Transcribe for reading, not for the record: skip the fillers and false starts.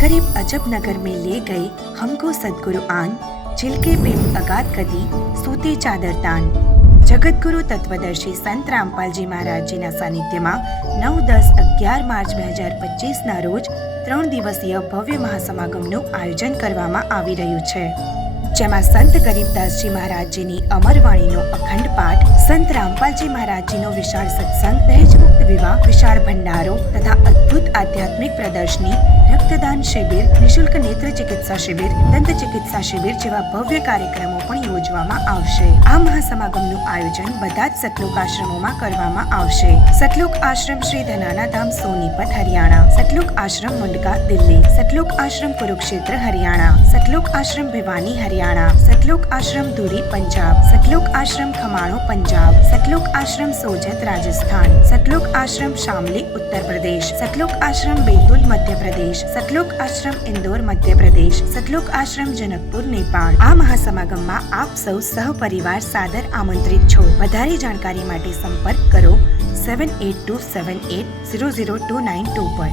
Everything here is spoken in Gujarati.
करीब अजब नगर में ले गए हमको सदगुरु आन, झिलके प्रेम अगाध कदी सूते चादर तान। જગતગુરુ તત્વદર્શી સંત રામપાલજી મહારાજજીના સાનિધ્યમાં 9, 10, 11 માર્ચ 2025ના રોજ 3 દિવસીય ભવ્ય મહાસમાગમનું આયોજન કરવામાં આવી રહ્યું છે, જેમાં સંત ગરીબદાસજી મહારાજજીની અમરવાણીનો અખંડ પાઠ, સંત રામપાલજી મહારાજજીનો વિશાળ સત્સંગ, દહેજમુક્ત વિવાહ, વિશાળ ભંડારો તથા અદ્ભુત આધ્યાત્મિક પ્રદર્શની, રક્તદાન શિબિર, નિઃશુલ્ક નેત્ર ચિકિત્સા શિબિર, દંત ચિકિત્સા શિબિર જેવા ભવ્ય કાર્યક્રમો પણ યોજવામાં આવશે। આ મહાસમાગમનું આયોજન બધા જ સતલોક આશ્રમોમાં કરવામાં આવશે। સતલોક આશ્રમ શ્રી ધનાના ધામ સોનીપત હરિયાણા, સતલોક આશ્રમ મુંડકા દિલ્હી, સતલોક આશ્રમ કુરુક્ષેત્ર હરિયાણા, સતલોક આશ્રમ ભિવાની હરિયાણા, સતલોક આશ્રમ ધુરી પંજાબ, સતલોક આશ્રમ ખમાણો પંજાબ, સતલોક આશ્રમ સોજત રાજસ્થાન, સતલોક આશ્રમ શામલી ઉત્તર પ્રદેશ, સતલોક આશ્રમ બેતુલ મધ્ય પ્રદેશ, સતલોક આશ્રમ ઇન્દોર મધ્ય પ્રદેશ, સતલોક આશ્રમ જનકપુર નેપાળ। આ મહાસમાગમમાં આપ સૌ સહપરિવાર સાદર આમંત્રિત છો। વધારે જાણકારી માટે સંપર્ક કરો 7827800292 પર।